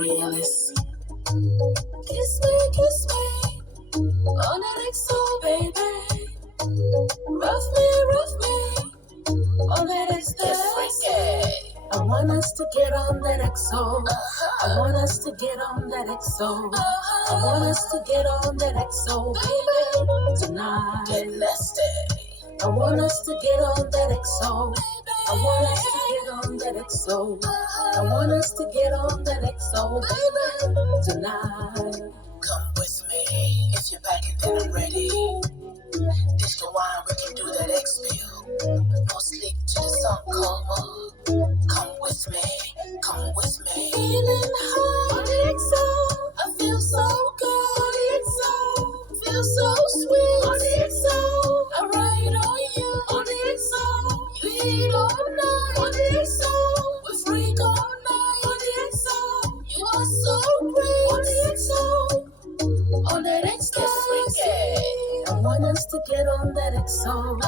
Mary Ellis. Kiss me, on that XO, baby. Rough me, on that ecstasy. I want us to get on that XO. I want us to get on that XO. I want us to get on that XO, baby, tonight. Get nasty. I want us to get on that XO. I want us to get on that XO. I want us to get on that XO, baby, tonight. Come with me. If you're packing, then I'm ready. Dish the wine, we can do that X pill. No sleep till the sun come up. Come with me, come with me. Feeling high on the XO. I feel so good on the XO. Feel so sweet on the XO. I ride on you on the XO. You heat all night on the XO. We freak all night on the XO. You are so great on the XO. On that XO. I want us to get on that XO.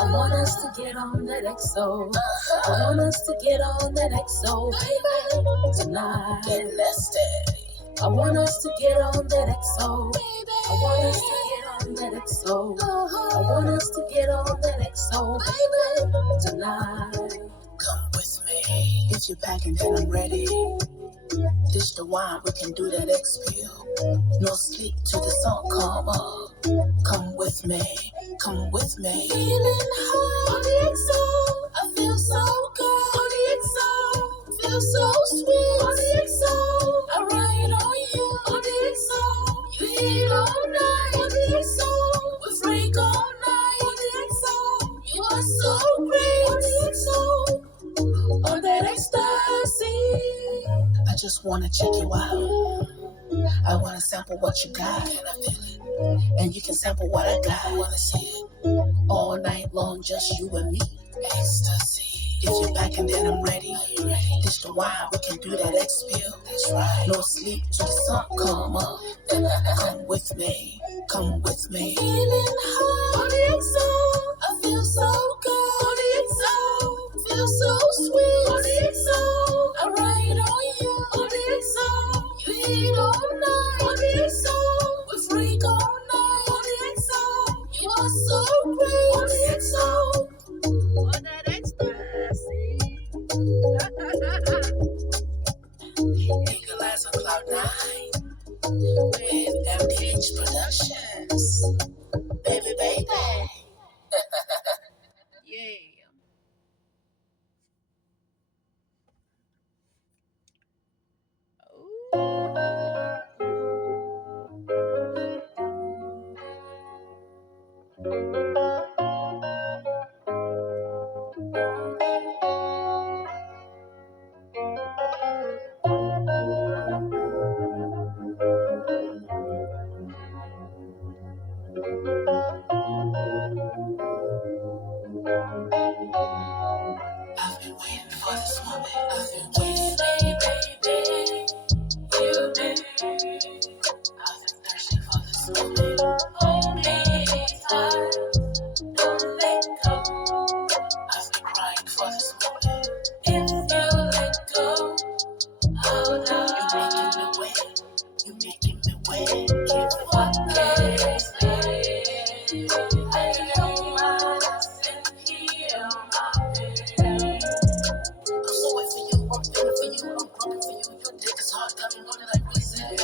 I want us to get on that XO. I want us to get on that XO, baby, tonight. Get nasty. I want us to get on that XO. I want us to get on that XO. I want us to get on that XO, baby, tonight. Come with me. If you're packing, then I'm ready. Dish the wine, we can do that X pill. No sleep till the sun come up. Come with me, come with me. Feeling high on the XO. I feel so good on the XO. Feel so sweet on the XO. I ride on you on the XO. You heat all night on the XO. We freak all night on the XO. You are so great on the XO. On that ecstasy. I just wanna check you out. I wanna sample what you got. Can I feel it? And you can sample what I got. I wanna see it all night long, just you and me. Ecstasy. If you're back and then I'm ready. Are you ready? Dish the wine, we can do that X pill. That's right. No sleep till the sun come up. Come with me, come with me. Feeling high on the XO. I feel so good on the XO. Feel so sweet on the XO. I ride on you on the XO. You heat all night on the XO. We freak all night on the XO. You are so great on the XO. On that ecstasy. Eagle-Eyez on Cloud 9 with MDH Productions. Baby, baby. Yeah. I've been waiting for this moment. I've been waiting, baby. You've been I've been thirsty for this moment. hold me tight. Don't let go. I've been crying for this moment. If you let go, hold on. You're making me wait. You're making me wait. What can I say? I don't mind and heal my pain. I'm so wet for you. I'm feeling for you. I'm broken for you. Your dick is hard. Got me running like reason. You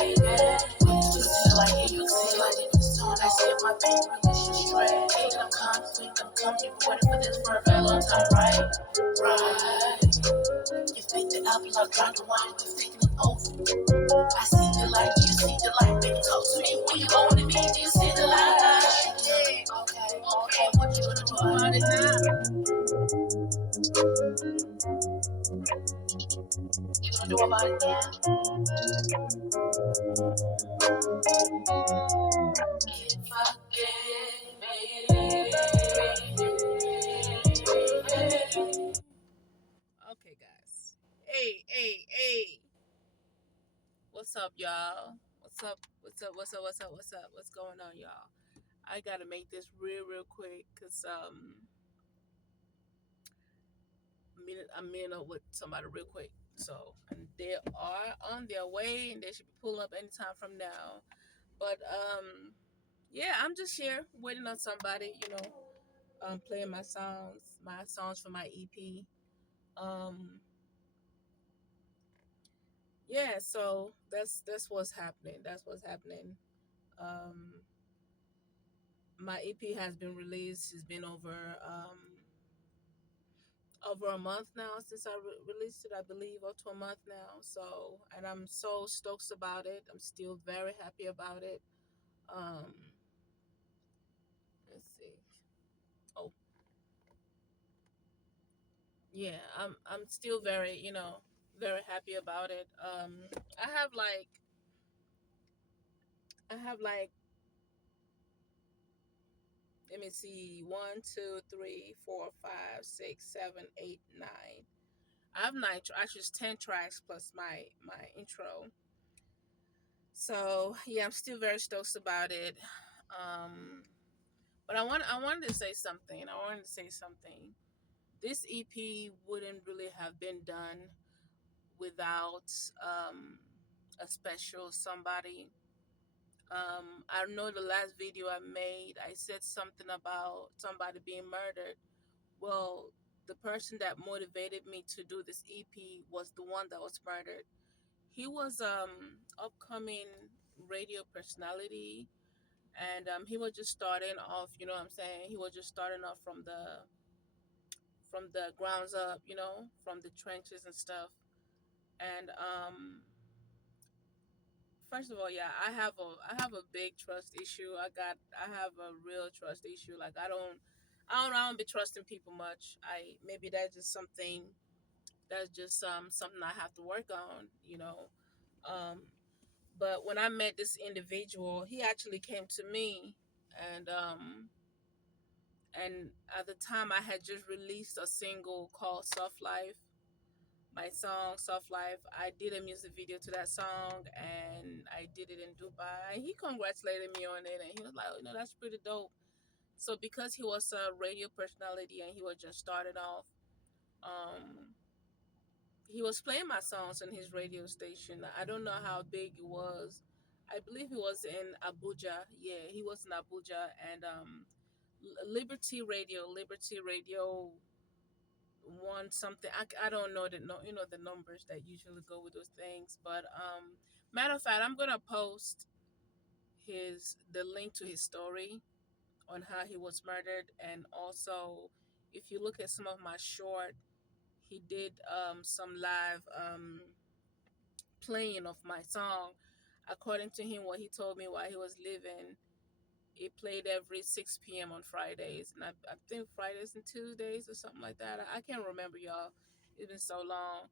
feel like it. You feel like it. It's on. I said my pain. Release your stress. Hey, I'm coming. I'm coming. You've been waiting for this for a very long time, right? Right. You think the apple, I drank the wine. You're thinking it over. I see the light. Do you see the light? Baby, talk to me. When you going to me, do you see the light? Okay. What you gonna do about it now? You gonna do about it now? If I get me. Okay, guys. Hey. What's up, y'all? What's going on, y'all? I gotta make this real quick, cause I'm meeting up with somebody real quick. So, and they are on their way, and they should be pulling up anytime from now. But yeah, I'm just here waiting on somebody. Playing my songs for my EP. Um, yeah, so that's what's happening. That's what's happening. Um, my EP has been released. It's been over a month now since I released it. I believe up to a month now. So, and I'm so stoked about it. I'm still very happy about it. Um, let's see. Oh, yeah, I'm still very very happy about it. I have like I have like let me see, one, two, three, four, five, six, seven, eight, nine. I have nine. Actually, it's 10 tracks plus my intro. So yeah, I'm still very stoked about it. Um, but I wanted to say something. I wanted to say something. This EP wouldn't really have been done without a special somebody. I know the last video I made, I said something about somebody being murdered. Well, the person that motivated me to do this EP was the one that was murdered. He was upcoming radio personality, and he was just starting off. You know what I'm saying? He was just starting off from the grounds up. From the trenches and stuff. And first of all, yeah, I have a big trust issue. I have a real trust issue. Like I don't be trusting people much. I maybe that's just something I have to work on. Um, but when I met this individual, he actually came to me, and at the time I had just released a single called Soft Life. My song Soft Life. I did a music video to that song, and I did it in Dubai. He congratulated me on it, and he was like, "Oh, that's pretty dope." So because he was a radio personality and he was just started off, um, he was playing my songs on his radio station. I don't know how big it was. I believe he was in Abuja. Yeah, he was in Abuja, and Liberty Radio won something. I don't know the numbers that usually go with those things, but matter of fact, I'm gonna post the link to his story on how he was murdered, and also if you look at some of my short, he did some live playing of my song. According to him, what he told me while he was living, it played every 6 p.m. on Fridays, and I think Fridays and Tuesdays or something like that. I can't remember, y'all. It's been so long.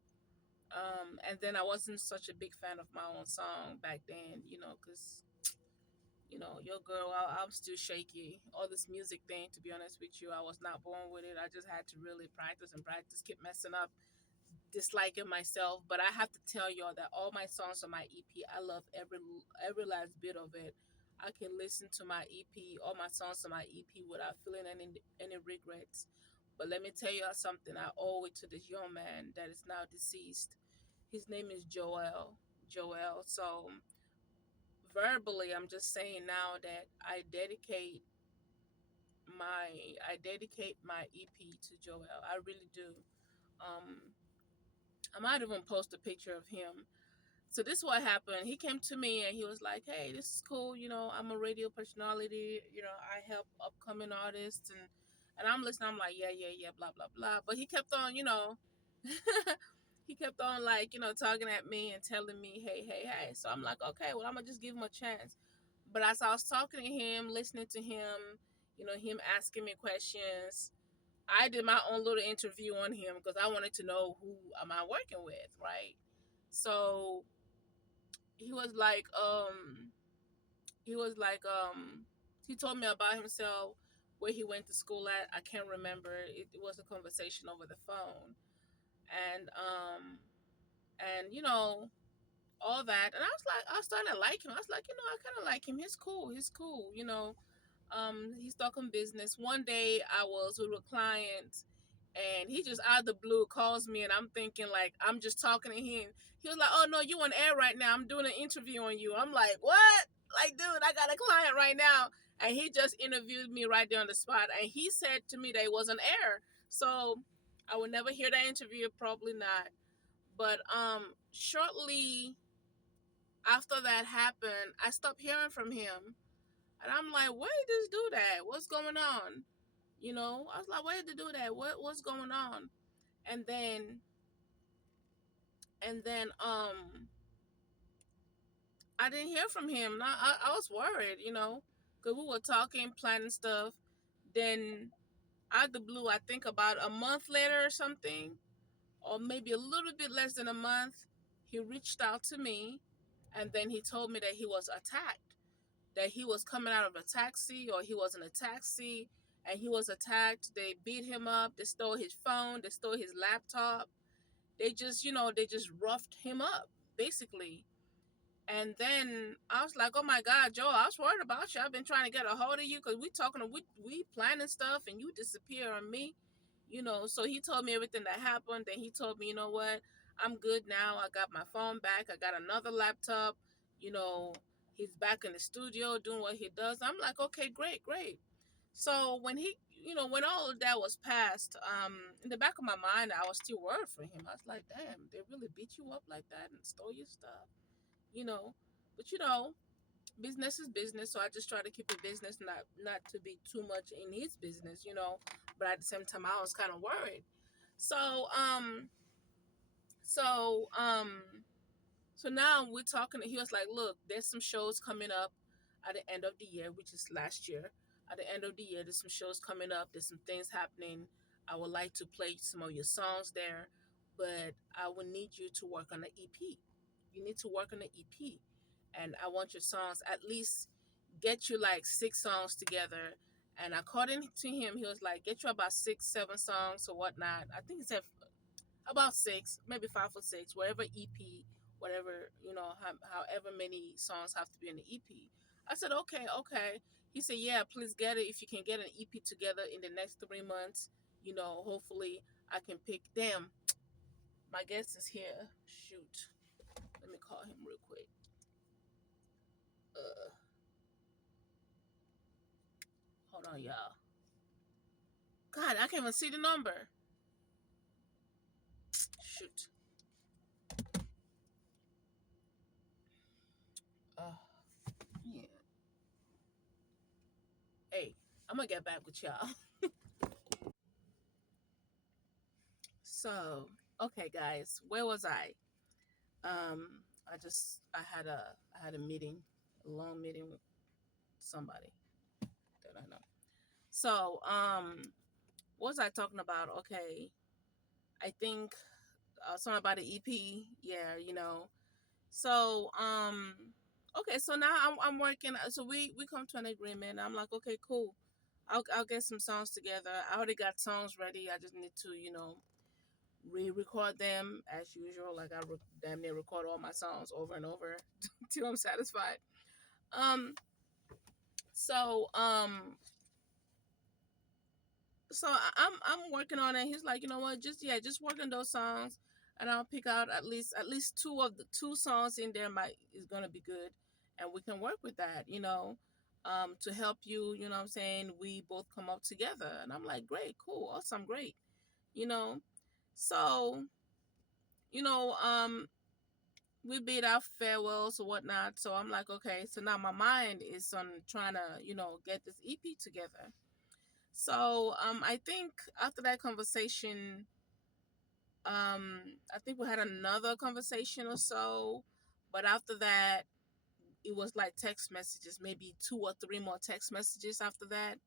And then I wasn't such a big fan of my own song back then, because your girl, I'm still shaky. All this music thing, to be honest with you, I was not born with it. I just had to really practice and practice, keep messing up, disliking myself. But I have to tell y'all that all my songs on my EP, I love every last bit of it. I can listen to my EP, all my songs on my EP without feeling any regrets. But let me tell you something. I owe it to this young man that is now deceased. His name is Joel. Joel. So verbally, I'm just saying now that I dedicate my EP to Joel. I really do. Um, I might even post a picture of him. So this is what happened. He came to me and he was like, "Hey, this is cool. I'm a radio personality. I help upcoming artists and I'm listening. I'm like, yeah, yeah, yeah, blah blah blah." But he kept on, he kept on like, talking at me and telling me, "Hey, hey, hey." So I'm like, okay, well, I'm gonna just give him a chance. But as I was talking to him, listening to him, him asking me questions, I did my own little interview on him because I wanted to know who am I working with, right? So he was like, he was like, he told me about himself, where he went to school at. I can't remember. It was a conversation over the phone, and all that. And I was like, I started to like him. I was like, I kind of like him. He's cool. He's cool. He's talking business. One day I was with a client, And he just out of the blue calls me, and I'm thinking like I'm just talking to him. He was like, "Oh no, you on air right now. I'm doing an interview on you." I'm like, "What?" Like, dude, I got a client right now, and he just interviewed me right there on the spot, and he said to me that it was on air. So I will never hear that interview, probably not. But shortly after that happened, I stopped hearing from him, and I'm like, "Why did this do that? What's going on?" I was like, "Why did they do that? What's going on?" And then I didn't hear from him. And I was worried, because we were talking, planning stuff. Then out of the blue, I think about a month later or something, or maybe a little bit less than a month, he reached out to me, and then he told me that he was attacked, that he was coming out of a taxi, or he was in a taxi and he was attacked. They beat him up, they stole his phone, they stole his laptop. They just roughed him up, basically. And then I was like, "Oh my God, Joe, I was worried about you. I've been trying to get a hold of you because we planning stuff and you disappear on me, So he told me everything that happened. Then he told me, you know what, I'm good now. I got my phone back. I got another laptop. You know, he's back in the studio doing what he does. I'm like, okay, great, great. So when all of that was passed, in the back of my mind, I was still worried for him. I was like, damn, they really beat you up like that and stole your stuff, you know. But business is business, so I just try to keep it business, not to be too much in his business. But at the same time, I was kind of worried. So so um, so now we're talking. He was like, "Look, there's some shows coming up at the end of the year, which is last year. At the end of the year, there's some shows coming up. There's some things happening. I would like to play some of your songs there, but I would need you to work on the EP. You need to work on the EP, and I want your songs at least get you like 6 songs together." And according to him, he was like, "Get you about 6, 7 songs or whatnot." I think he said about 6, maybe 5 or 6, whatever EP, whatever, however many songs have to be in the EP. I said, okay, okay. He said, yeah, please get it. If you can get an EP together in the next 3 months, hopefully I can pick them. My guest is here. Shoot. Let me call him real quick. Hold on, y'all. God, I can't even see the number. Shoot. Yeah. Hey, I'm gonna get back with y'all. So, okay, guys, where was I? I had a meeting, a long meeting with somebody that I know. So, what was I talking about? Okay, I think something about the EP. Yeah, So, okay, so now I'm working. So we come to an agreement. I'm like, okay, cool. I'll get some songs together. I already got songs ready. I just need to, re-record them as usual. Like I damn near record all my songs over and over till I'm satisfied. Um. So I'm working on it. He's like, you know what? Just work on those songs, and I'll pick out at least two of the two songs in there is gonna be good, and we can work with that. To help you. You know what I'm saying? We both come up together, and I'm like, great, cool, awesome, great. You know. So you know we bid our farewells or whatnot. So I'm like, okay. So now my mind is on trying to get this EP together. So I think after that conversation, I think we had another conversation or so, but after that, it was like text messages, maybe 2 or 3 more text messages after that,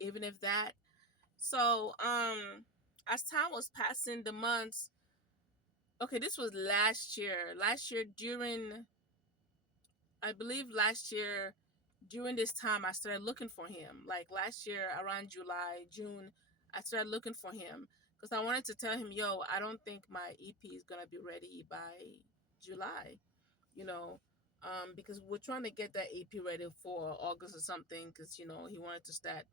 even if that. So as time was passing, the months. Okay, this was last year. I believe last year during this time I started looking for him. Like last year around July, June, I started looking for him because I wanted to tell him, yo, I don't think my EP is gonna be ready by July, you know, because we're trying to get that EP ready for August or something because he wanted to start,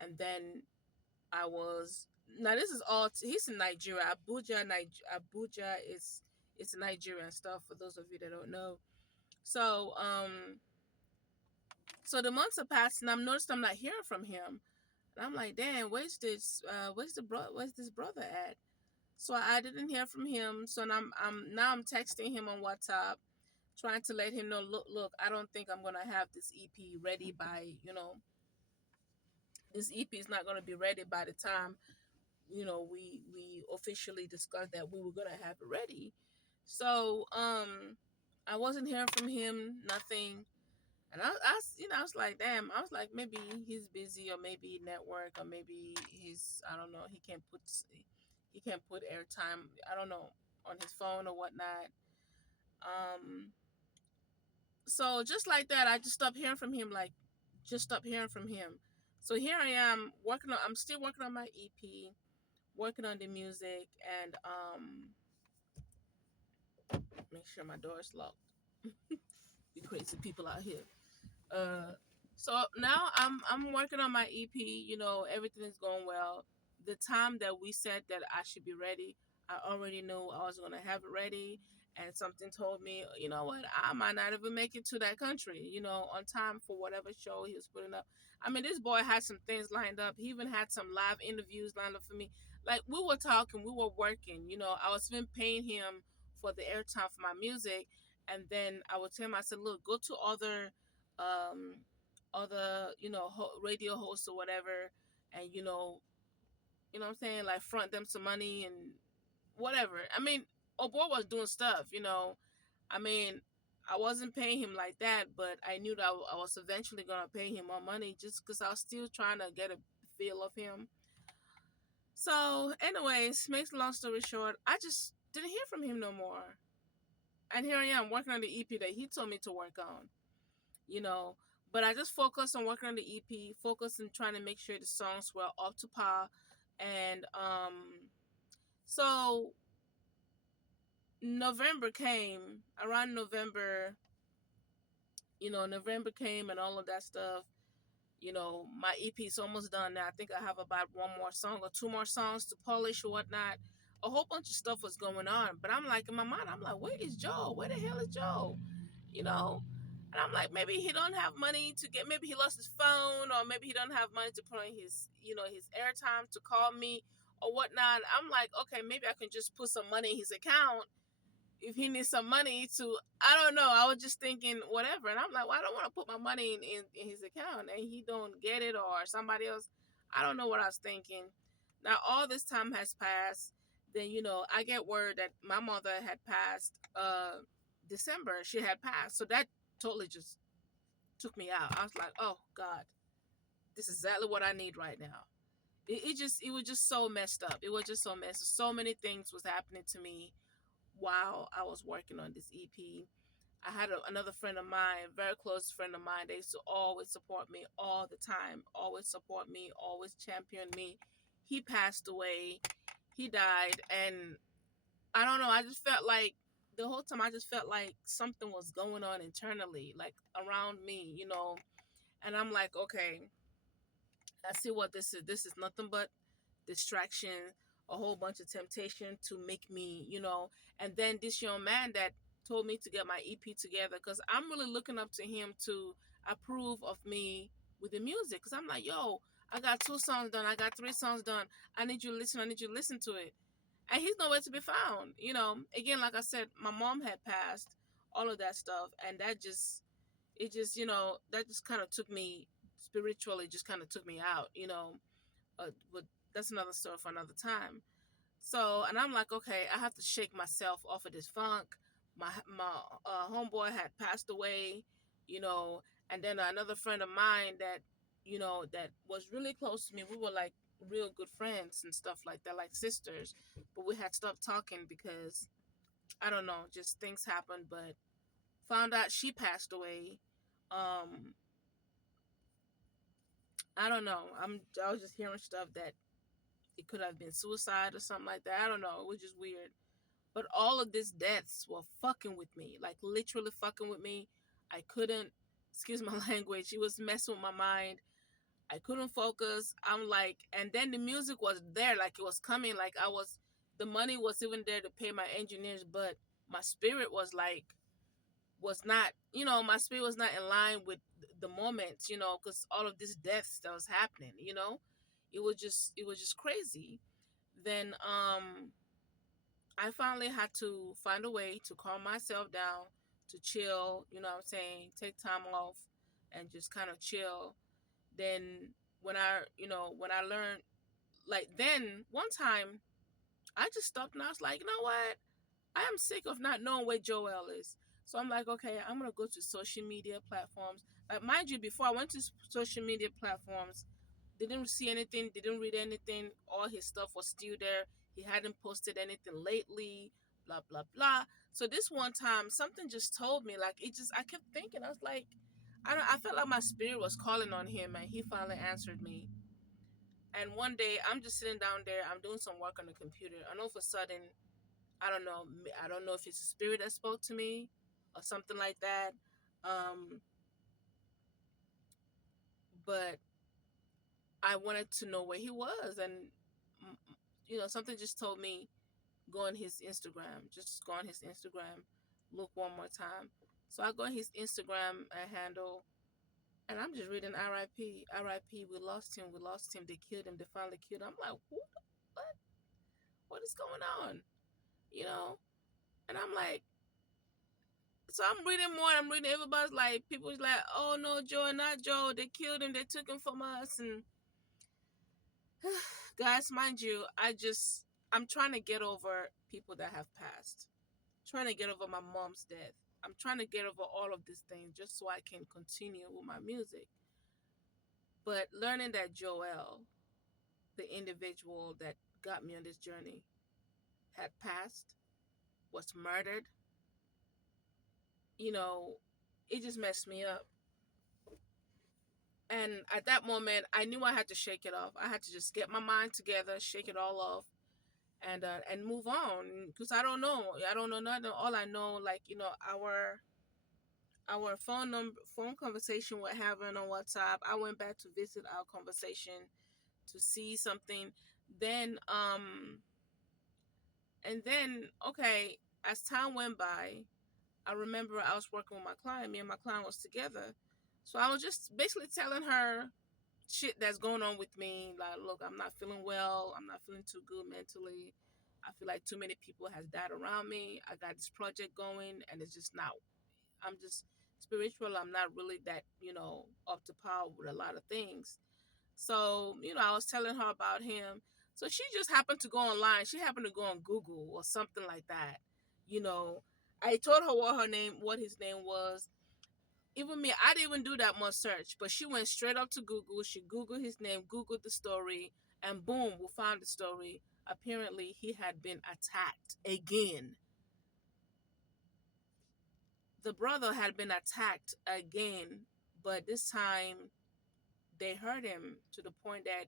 and then I was Now this is all he's in Nigeria. Abuja is it's Nigerian stuff for those of you that don't know. So so the months are passing. I'm noticed I'm not hearing from him, and I'm like, damn, where's this brother at? So I didn't hear from him. So I'm texting him on WhatsApp, trying to let him know, look, I don't think I'm gonna have this EP ready by, this EP is not gonna be ready by the time, we officially discussed that we were gonna have it ready. So I wasn't hearing from him, nothing. And I was like, damn. I was like, maybe he's busy, or maybe network, or maybe I don't know. He can't put airtime. I don't know, on his phone or whatnot. Um, so just like that, I just stopped hearing from him. Like, just stopped hearing from him. So here I am working on. I'm still working on my EP, working on the music, and make sure my door is locked. You crazy people out here. Uh, so now I'm working on my EP. Everything is going well. The time that we said that I should be ready, I already knew I was gonna have it ready. And something told me, you know what, I might not even make it to that country, on time for whatever show he was putting up. I mean, this boy had some things lined up. He even had some live interviews lined up for me. Like, we were talking, we were working. I was even paying him for the airtime for my music, and then I would tell him, I said, look, go to um other radio hosts or whatever, and what I'm saying, like, front them some money and whatever. I mean, oh boy was doing stuff. I mean, I wasn't paying him like that, but I knew that I was eventually gonna pay him more money, just because I was still trying to get a feel of him. So anyways, makes a long story short, I just didn't hear from him no more, and here I am working on the EP that he told me to work on. you know. But I just focused on working on the EP, focused on trying to make sure the songs were up to par. And so November came, around November, November came and all of that stuff. My EP is almost done now. I think I have about one more song or two more songs to polish or whatnot. A whole bunch of stuff was going on. But I'm like, in my mind, I'm like, where is Joe? Where the hell is Joe? You know? And I'm like, maybe he don't have money to get, maybe he lost his phone, or maybe he don't have money to put on his airtime to call me or whatnot. I'm like, okay, maybe I can just put some money in his account if he needs some money to, I don't know. I was just thinking whatever. And I'm like, well, I don't want to put my money in his account and he don't get it, or somebody else. I don't know what I was thinking. Now, all this time has passed. Then, I get word that my mother had passed December. She had passed. So that totally just took me out. I was like, oh God, this is exactly what I need right now. It was just so messed up. It was just so messed. So many things was happening to me while I was working on this EP. I had another friend of mine, very close friend of mine. They used to always support me all the time, always support me, always champion me. He passed away. He died, and I don't know. I just felt like the whole time I just felt like something was going on internally, like around me. And I'm like, okay, I see what this is. This is nothing but distraction, a whole bunch of temptation to make me. And then this young man that told me to get my EP together, because I'm really looking up to him to approve of me with the music. Because I'm like, yo, I got 2 songs done. I got 3 songs done. I need you to listen. I need you to listen to it. And he's nowhere to be found. Again, like I said, my mom had passed, all of that stuff. And that just kind of took me spiritually, just kind of took me out. But that's another story for another time. So, and I'm like, okay, I have to shake myself off of this funk. My homeboy had passed away, you know, and then another friend of mine that was really close to me. We were like real good friends and stuff like that, like sisters. But we had stopped talking because I don't know, just things happened. But found out she passed away. Um, I don't know. I was just hearing stuff that it could have been suicide or something like that. I don't know. It was just weird. But all of these deaths were fucking with me. Like, literally fucking with me. I couldn't, excuse my language, it was messing with my mind. I couldn't focus. I'm like, and then the music was there, like it was coming, like the money was even there to pay my engineers, but my spirit was like, was not, my spirit was not in line with the moment, because all of this deaths that was happening, it was just crazy. Then I finally had to find a way to calm myself down, to chill, you know what I'm saying, take time off and just kind of chill. Then when I learned, like, then one time I just stopped and I was like, you know what? I am sick of not knowing where Joel is. So I'm like, okay, I'm gonna go to social media platforms. Like, mind you, before I went to social media platforms, didn't see anything, didn't read anything. All his stuff was still there. He hadn't posted anything lately. Blah blah blah. So this one time, something just told me, like, I kept thinking. I was like, I felt like my spirit was calling on him, and he finally answered me. And one day, I'm just sitting down there. I'm doing some work on the computer, and all of a sudden, I don't know. I don't know if it's a spirit that spoke to me or something like that. Um, but I wanted to know where he was, and something just told me, go on his Instagram. Just go on his Instagram, look one more time. So I go on his Instagram handle, and I'm just reading R.I.P. R.I.P. We lost him. We lost him. They killed him. They finally killed him. I'm like, who? What? What is going on? You know? And I'm like, so I'm reading more. I'm reading, everybody's like, people's like, oh no, Joe, not Joe. They killed him. They took him from us. And guys, mind you, I'm trying to get over people that have passed. Trying to get over my mom's death. I'm trying to get over all of these things just so I can continue with my music. But learning that Joel, the individual that got me on this journey, had passed, was murdered, it just messed me up. And at that moment, I knew I had to shake it off. I had to just get my mind together, shake it all off, and move on. Because I don't know. I don't know nothing. All I know, like, our phone conversation we're having on WhatsApp. I went back to visit our conversation to see something. Then okay, as time went by, I remember I was working with my client. Me and my client was together. So I was just basically telling her shit that's going on with me. Like, look, I'm not feeling well. I'm not feeling too good mentally. I feel like too many people has died around me. I got this project going, and it's just not. I'm just spiritual. I'm not really that, up to par with a lot of things. So, I was telling her about him. So she just happened to go online. She happened to go on Google or something like that. You know, I told her what his name was. Even me, I didn't even do that much search, but she went straight up to Google. She Googled his name, Googled the story, and boom, we found the story. Apparently, he had been attacked again. The brother had been attacked again, but this time they hurt him to the point that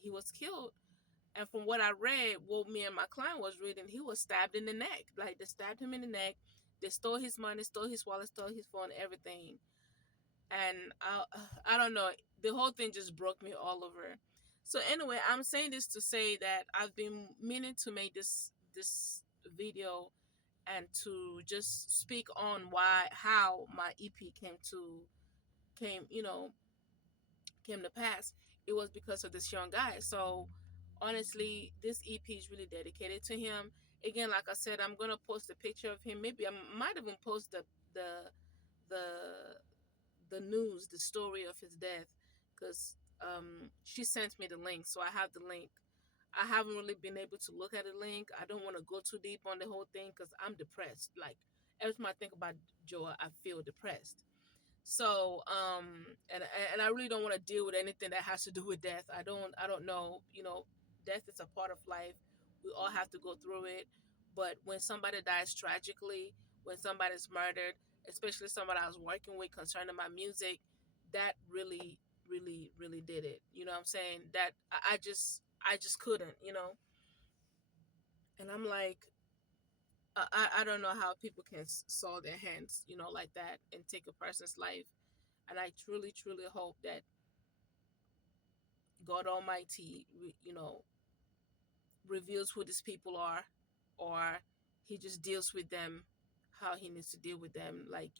he was killed. And from what I read, what me and my client was reading, he was stabbed in the neck. Like, they stabbed him in the neck. They stole his money, stole his wallet, stole his phone, everything. And I don't know, the whole thing just broke me all over. So anyway, I'm saying this to say that I've been meaning to make this video and to just speak on how my EP came you know came to pass. It was because of this young guy. So honestly, this EP is really dedicated to him. Again, like I said, I'm gonna post a picture of him. Maybe I might even post the the the news, the story of his death, because she sent me the link, so I have the link. I haven't really been able to look at the link. I don't want to go too deep on the whole thing because I'm depressed. Like, every time I think about Joa, I feel depressed. So and I really don't want to deal with anything that has to do with death. I don't know. Death is a part of life. We all have to go through it. But when somebody dies tragically, when somebody's murdered, especially somebody I was working with concerning my music, that really, really, really did it. You know what I'm saying? That I just couldn't. And I'm like, I don't know how people can saw their hands, like that, and take a person's life. And I truly, truly hope that God Almighty, reveals who these people are, or he just deals with them how he needs to deal with them. Like,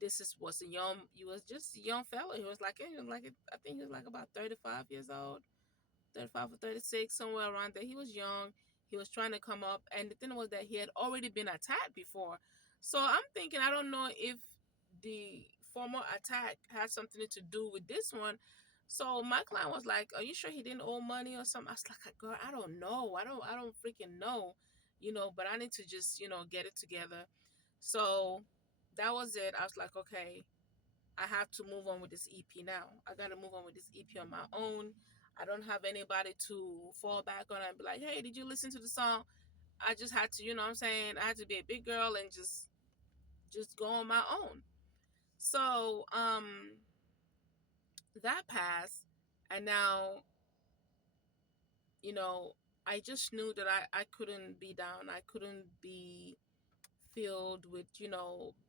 this is was a young, he was just a young fella. I think he was like about 35 years old, 35 or 36, somewhere around there. He was young. He was trying to come up, and the thing was that he had already been attacked before. So I'm thinking, I don't know if the former attack had something to do with this one. So my client was like, "Are you sure he didn't owe money or something?" I was like, "Girl, I don't know. I don't freaking know, But I need to just, get it together." So that was it. I was like, "Okay, I have to move on with this EP now. I got to move on with this EP on my own. I don't have anybody to fall back on and be like, hey, did you listen to the song?" I just had to, what I'm saying, I had to be a big girl and just go on my own. So, that passed, and now, you know, I just knew that I couldn't be down. I couldn't be filled with,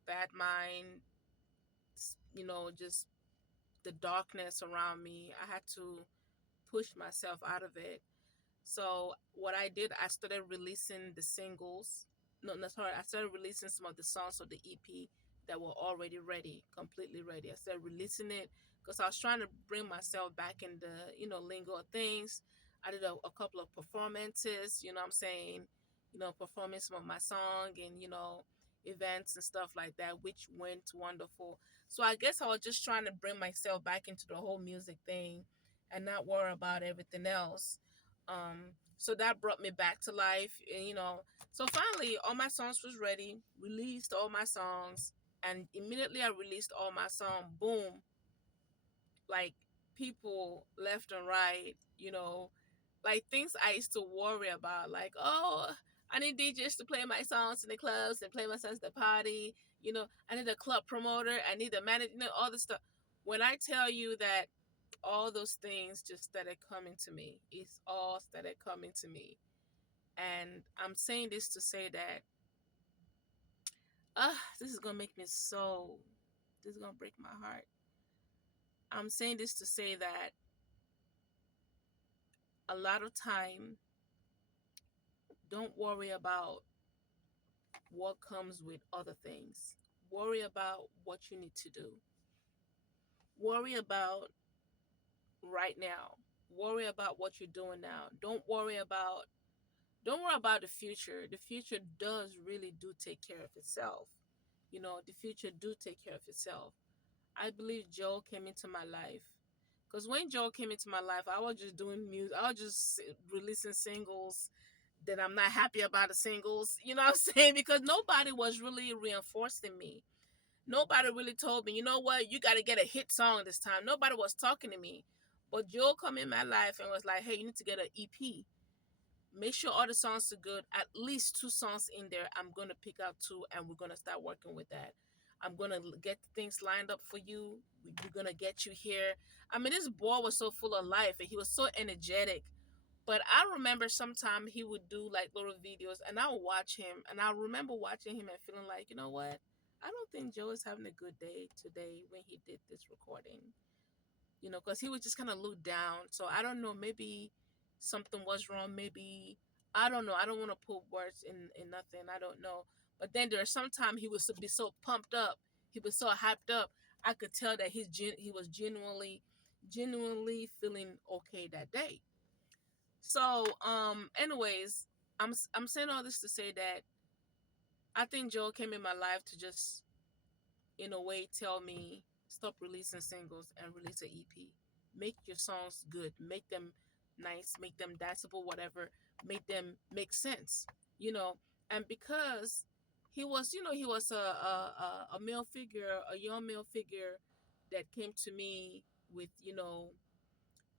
bad mind, just the darkness around me. I had to push myself out of it. So what I did, I started releasing the singles. No, sorry. I started releasing some of the songs of the EP that were already ready, completely ready. I started releasing it because I was trying to bring myself back in the, lingo of things. I did a couple of performances, what I'm saying, performing some of my song and, events and stuff like that, which went wonderful. So I guess I was just trying to bring myself back into the whole music thing and not worry about everything else. So that brought me back to life, and so finally all my songs was ready, released all my songs, and immediately I released all my song, boom, like people left and right, like things I used to worry about, like, oh, I need DJs to play my songs in the clubs and play my songs at the party, I need a club promoter, I need a manager, all this stuff. When I tell you that all those things just started coming to me. It's all started coming to me. And I'm saying this to say that this is gonna make me so, this is gonna break my heart. I'm saying this to say that a lot of time, don't worry about what comes with other things. Worry about what you need to do. Worry about right now. Worry about what you're doing now. Don't worry about the future. The future does really do take care of itself. The future do take care of itself. I believe Joe came into my life. Because when Joe came into my life, I was just doing music. I was just releasing singles that I'm not happy about, the singles. You know what I'm saying? Because nobody was really reinforcing me. Nobody really told me, you know what, you got to get a hit song this time. Nobody was talking to me. But Joe come in my life and was like, hey, you need to get an EP. Make sure all the songs are good. At least 2 songs in there. I'm going to pick out 2 and we're going to start working with that. I'm going to get things lined up for you. We're going to get you here. I mean, this boy was so full of life and he was so energetic. But I remember sometime he would do like little videos and I would watch him. And I remember watching him and feeling like, you know what? I don't think Joe is having a good day today when he did this recording. Because he would just kind of look down. So I don't know, maybe something was wrong. Maybe, I don't know. I don't want to put words in nothing. I don't know. But then there was sometimes he would be so pumped up. He was so hyped up. I could tell that he was genuinely feeling okay that day. So, anyways, I'm saying all this to say that I think Joe came in my life to just, in a way, tell me stop releasing singles and release an EP. Make your songs good. Make them nice. Make them danceable. Whatever. Make them make sense. You know. And because he was a male figure, a young male figure that came to me with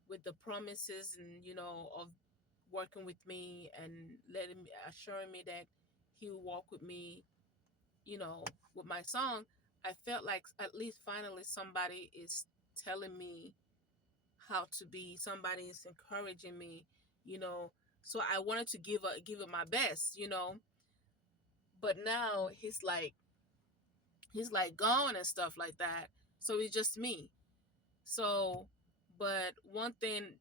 with the promises and of working with me and assuring me that he would walk with me, you know, with my song. I felt like at least finally somebody is telling me how to be. Somebody is encouraging me, you know. So I wanted to give it my best, But now he's like gone and stuff like that. So it's just me. So, But one thing,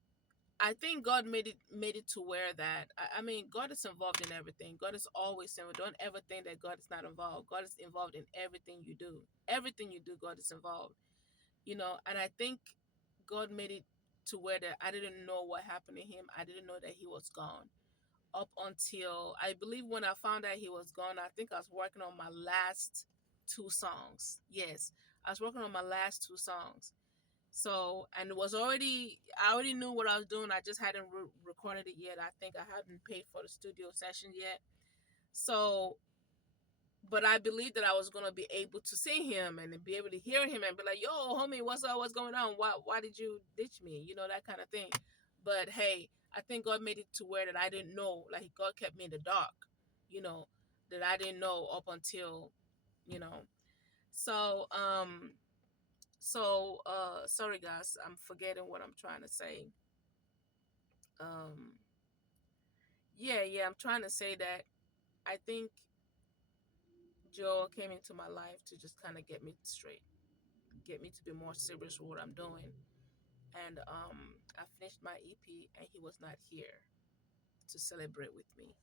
I think God made it to where that I mean, God is involved in everything. God is always involved. Don't ever think that God is not involved. God is involved in everything you do. Everything you do, God is involved. And I think God made it to where that I didn't know what happened to him. I didn't know that he was gone up until I believe when I found out he was gone. I think I was working on my last two songs. Yes, I was working on my last two songs. So, and I already knew what I was doing. I just hadn't recorded it yet. I think I hadn't paid for the studio session yet. So, but I believed that I was going to be able to see him and be able to hear him and be like, yo, homie, what's up? What's going on? Why did you ditch me? That kind of thing. But hey, I think God made it to where that I didn't know. Like, God kept me in the dark, you know, that I didn't know up until, you know. So, sorry guys, I'm forgetting what I'm trying to say. Um, yeah, I'm trying to say that I think Joel came into my life to just kind of get me straight, get me to be more serious with what I'm doing. And I finished my EP, and he was not here to celebrate with me.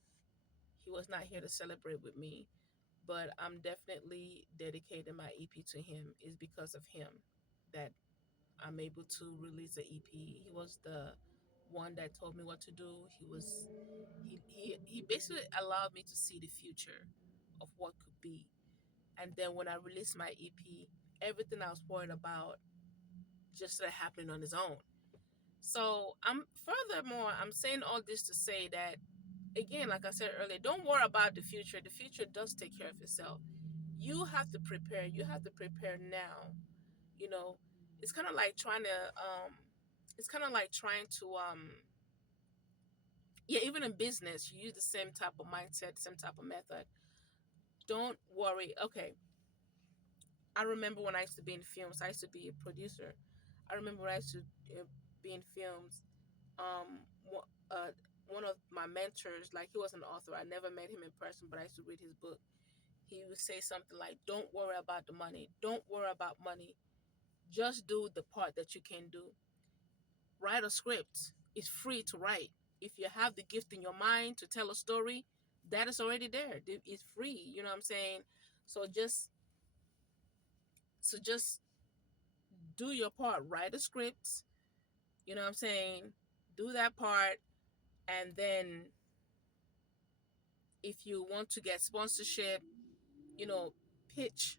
He was not here to celebrate with me, but I'm definitely dedicating my EP to him. It's because of him that I'm able to release the EP. He was the one that told me what to do. He basically allowed me to see the future of what could be. And then when I released my EP, everything I was worried about just started happening on its own. So I'm saying all this to say that, again, like I said earlier, don't worry about the future. The future does take care of itself. You have to prepare. You have to prepare now. You know, it's kind of like trying to yeah, even in business, you use the same type of mindset, same type of method. Don't worry. Okay, I remember when I used to be in films. I used to be a producer. I remember when I used to be in films. Um, one, uh, one of my mentors, like, he was an author. I never met him in person, but I used to read his book. He would say something like, "Don't worry about the money. Don't worry about money. Just do the part that you can do. Write a script. It's free to write. If you have the gift in your mind to tell a story, that is already there. It's free. You know what I'm saying? So just do your part. Write a script. You know what I'm saying? Do that part, and then if you want to get sponsorship, pitch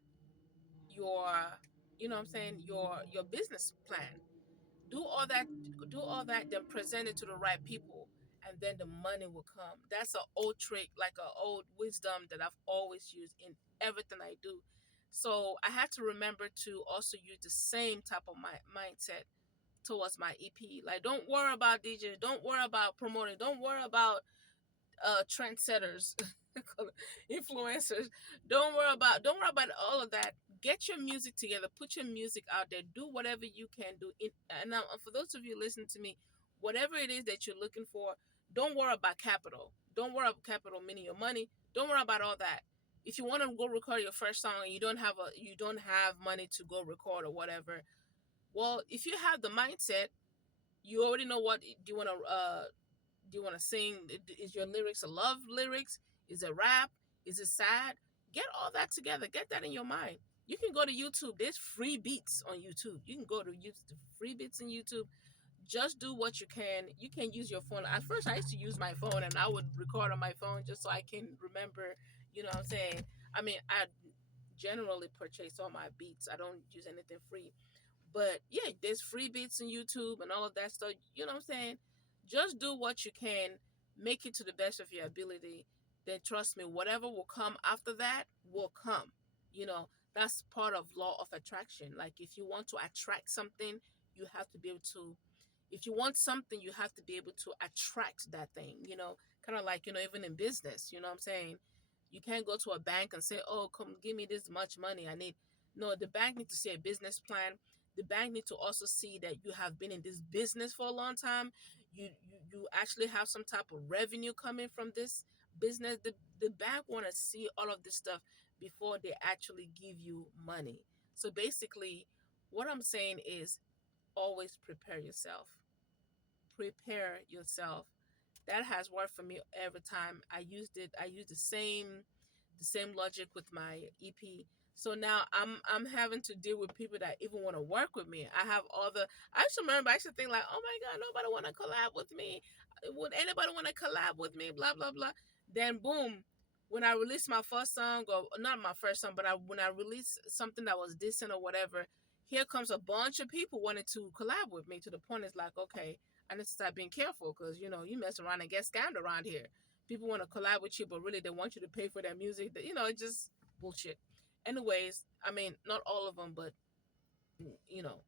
your, what I'm saying, your business plan. Do all that, then present it to the right people, and then the money will come. That's an old trick, like an old wisdom that I've always used in everything I do. So I had to remember to also use the same type of mindset towards my EP. Like, don't worry about DJs, don't worry about promoting, don't worry about trendsetters, influencers. Don't worry about all of that. Get your music together, put your music out there, do whatever you can do. And now, for those of you listening to me, whatever it is that you're looking for, don't worry about capital. Don't worry about capital, meaning your money. Don't worry about all that. If you want to go record your first song and you don't have money to go record or whatever, well, if you have the mindset, you already know what do you want to sing. Is your lyrics a love lyrics? Is it rap? Is it sad? Get all that together. Get that in your mind. You can go to YouTube. There's free beats on YouTube. You can go to YouTube, free beats on YouTube. Just do what you can. You can use your phone. At first, I used to use my phone, and I would record on my phone just so I can remember. You know what I'm saying? I mean, I generally purchase all my beats. I don't use anything free. But yeah, there's free beats on YouTube and all of that stuff. You know what I'm saying? Just do what you can, make it to the best of your ability. Then trust me, whatever will come after that will come. That's part of law of attraction. Like, if you want to attract something, you have to be able to. If you want something, you have to be able to attract that thing. Kind of like, even in business. You know what I'm saying? You can't go to a bank and say, "Oh, come give me this much money. I need." No, the bank needs to see a business plan. The bank need to also see that you have been in this business for a long time. You actually have some type of revenue coming from this business. The bank want to see all of this stuff before they actually give you money. So basically, what I'm saying is, always prepare yourself. Prepare yourself. That has worked for me every time. I used the same logic with my EP. So now I'm having to deal with people that even want to work with me. I have all the I used to remember I used to think like, oh my god, nobody want to collab with me. Would anybody want to collab with me? Blah blah blah. Then boom, when I released my first song, or not my first song, but when I released something that was decent or whatever, here comes a bunch of people wanting to collab with me, to the point it's like, okay, I need to start being careful, because you mess around and get scammed around here. People want to collab with you, but really they want you to pay for their music. It's just bullshit. Anyways, I mean, not all of them, but you know,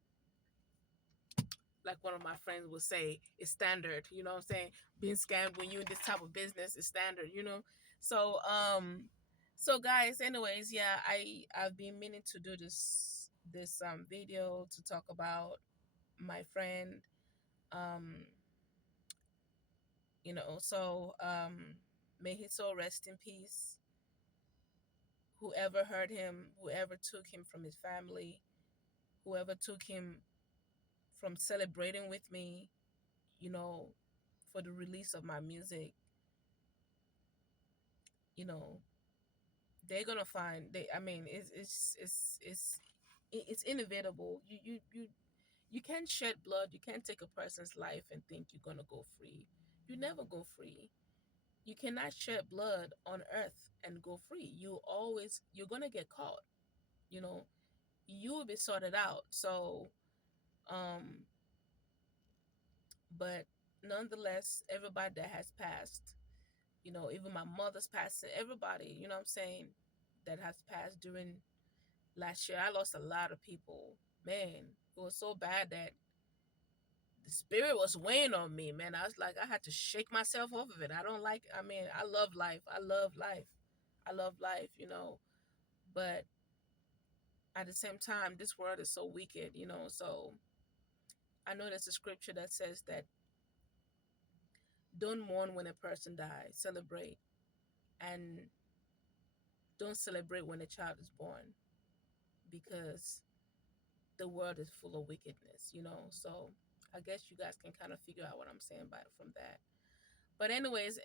like one of my friends would say, it's standard. You know what I'm saying? Being scammed when you're in this type of business is standard. So guys, anyways, yeah, I've been meaning to do this video to talk about my friend. Um, may his soul rest in peace. Whoever hurt him, whoever took him from his family, whoever took him from celebrating with me, you know, for the release of my music, you know, they're gonna find. I mean, it's inevitable. You can't shed blood. You can't take a person's life and think you're gonna go free. You never go free. You cannot shed blood on earth and go free. You're gonna get caught. You know, you will be sorted out. So, um, but nonetheless, everybody that has passed, even my mother's passing, everybody, you know what I'm saying, that has passed during last year. I lost a lot of people. Man, it was so bad that the spirit was weighing on me, man. I was like, I had to shake myself off of it. I mean, I love life. I love life. I love life. But at the same time, this world is so wicked. So I know there's a scripture that says that don't mourn when a person dies, celebrate. And don't celebrate when a child is born, because the world is full of wickedness. So I guess you guys can kind of figure out what I'm saying from that. But anyways,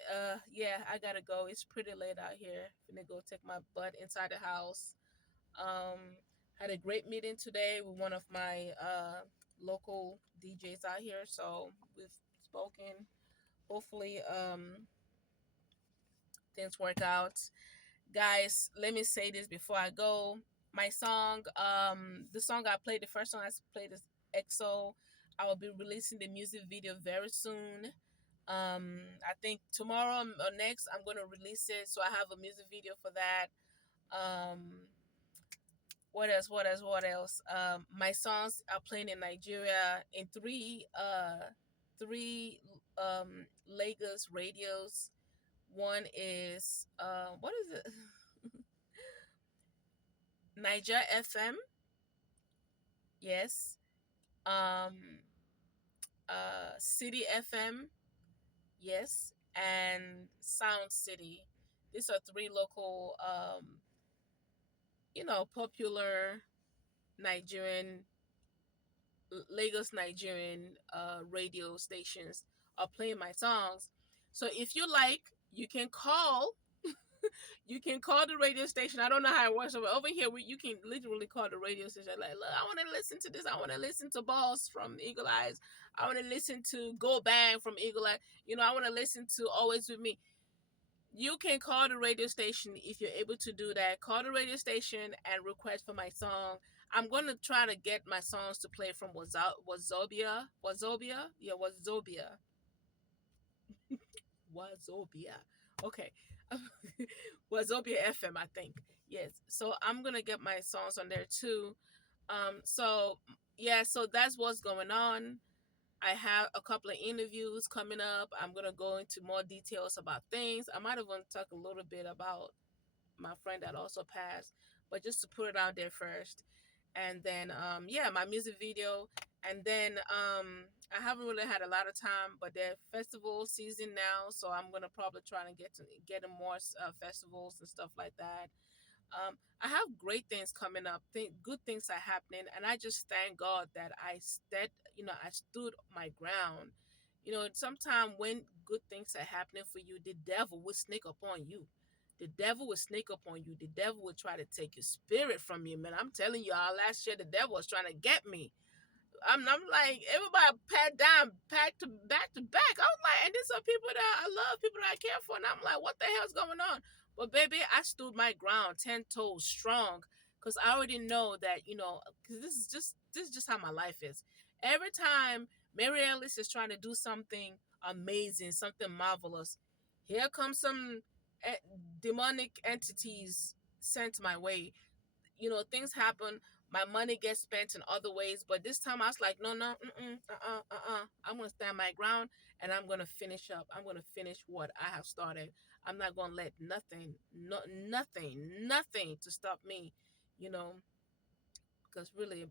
yeah, I gotta go. It's pretty late out here. I'm gonna go take my butt inside the house. Had a great meeting today with one of my local DJs out here. So we've spoken. Hopefully, things work out. Guys, let me say this before I go. My song, the song I played, the first song I played is EXO. I will be releasing the music video very soon. I think tomorrow or next I'm gonna release it, so I have a music video for that. What else? What else? What else? My songs are playing in Nigeria in three Lagos radios. One is what is it? Niger FM, yes. Um, City FM, yes, and Sound City. These are three local, popular Nigerian, Lagos Nigerian radio stations are playing my songs. So if you like, you can call. You can call the radio station. I don't know how it works over here. You can literally call the radio station. Like, look, I want to listen to this. I want to listen to Boss from Eagle Eyes. I want to listen to Go Bang from Eagle Eye. I want to listen to Always With Me. You can call the radio station if you're able to do that. Call the radio station and request for my song. I'm going to try to get my songs to play from Wazobia. Wazobia? Yeah, Wazobia. Wazobia. Okay. Wazobia FM, I think. Yes. So I'm going to get my songs on there too. So yeah, so that's what's going on. I have a couple of interviews coming up. I'm going to go into more details about things. I might even talk a little bit about my friend that also passed, but just to put it out there first. And then yeah, my music video. And then I haven't really had a lot of time, but they're festival season now, so I'm gonna probably try to get in more festivals and stuff like that. I have great things coming up. Good things are happening, and I just thank God that I stood my ground. Sometimes when good things are happening for you, the devil will sneak up on you. The devil will sneak up on you. The devil will try to take your spirit from you, man. I'm telling you, all last year the devil was trying to get me. I'm like, everybody pat down, back to back. I was like, and these are people that I love, people that I care for, and I'm like, what the hell's going on? But baby, I stood my ground, 10 toes strong, because I already know that because this is just how my life is. Every time Mary Ellis is trying to do something amazing, something marvelous, here comes some eh, demonic entities sent my way. Things happen. My money gets spent in other ways, but this time I was like, no, no, I'm gonna stand my ground, and I'm gonna finish up. I'm gonna finish what I have started. I'm not gonna let nothing, no, nothing to stop me. You know, because really,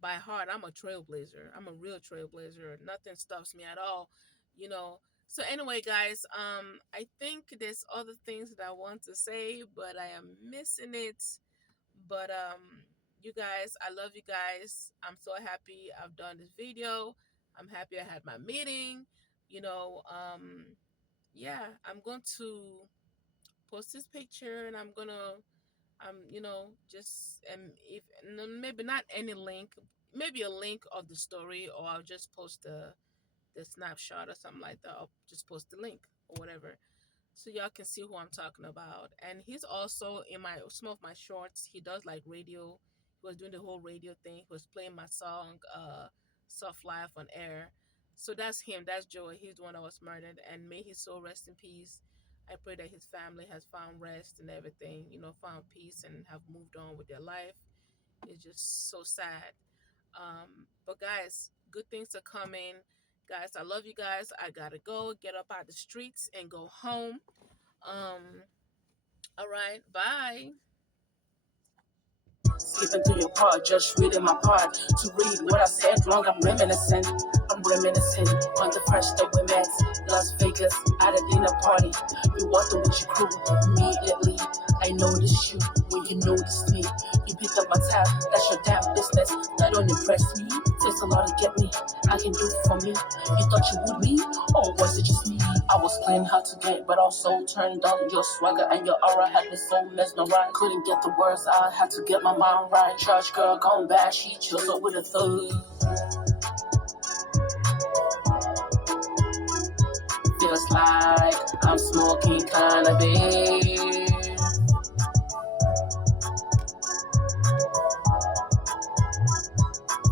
by heart, I'm a trailblazer. I'm a real trailblazer. Nothing stops me at all. You know. So anyway, guys, I think there's other things that I want to say, but I am missing it. But you guys, I love you guys. I'm so happy I've done this video. I'm happy I had my meeting. You know, yeah, I'm going to post this picture, and I'm gonna just if maybe not any link, maybe a link of the story, or I'll just post the snapshot or something like that. I'll just post the link or whatever, so y'all can see who I'm talking about. And he's also in some of my shorts. He does like radio. He was doing the whole radio thing. He was playing my song, Soft Life on air. So that's him. That's Joey. He's the one that was murdered. And may his soul rest in peace. I pray that his family has found rest and everything, found peace and have moved on with their life. It's just so sad. But guys, good things are coming. Guys, I love you guys. I gotta go get up out the streets and go home. All right, bye. Skipping through your part, just reading my part. To read what I said wrong, I'm reminiscing. I'm reminiscing on the first day we met. Las Vegas, at a dinner party. You walked in with your crew immediately. I noticed you when you noticed me. You picked up my tab, that's your damn business. That don't impress me. There's a lot to get me. I can do for me. You thought you would me? Or was it just me? I was playing hard to get, but also turned on. Your swagger and your aura had me so mesmerized. Couldn't get the words out, had to get my mind right. Church girl gone bad, she chose up with a thug. Feels like I'm smoking cannabis.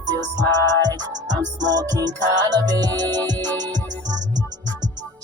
Feels like I'm smoking cannabis.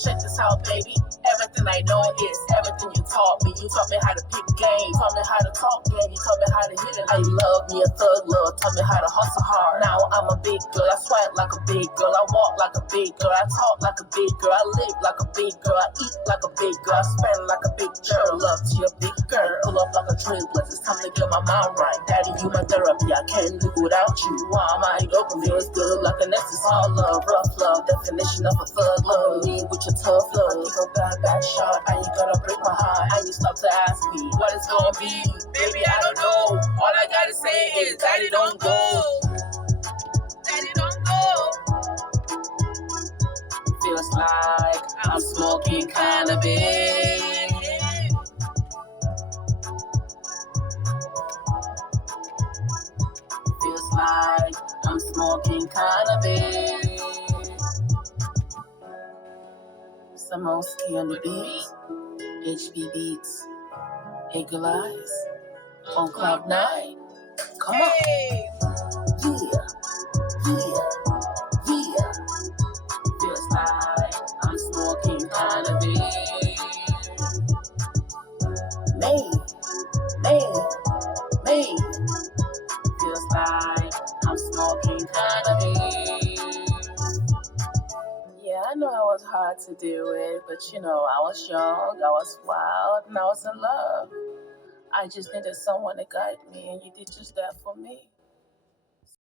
Check this out, baby. Everything I know is everything you taught me. You taught me how to pick game, taught me how to talk game, you taught me how to hit it. I love me a thug love, taught me how to hustle hard. Now I'm a big girl, I sweat like a big girl, I walk like a big girl, I talk like a big girl, I live like a big girl, I eat like a big girl, I spend like a big girl. Love to your big girl, pull up like a trailblazer. It's time to get my mind right. Daddy, you my therapy, I can't live without you. Why am I open? Feels good like an ecstasy. All love, rough love, definition of a thug love. Me with your tough love, I give a bad shot, and you gotta break my heart, and you stop to ask me what it's gonna be. Baby, I don't know. All I gotta say is, Daddy, don't go. Daddy, don't go. Feels like I'm smoking cannabis. Feels like I'm smoking cannabis. Samoski on the beat, HB Beats, ELLIS-EAGLEEYEZ, on Cloud 9. Come on. Yeah. Feels like I'm smoking cannabis. Me. Feels like I'm smoking cannabis. Yeah, I know I was hard to deal with, but I was young, I was wild, and I was in love. I just needed someone to guide me, and you did just that for me.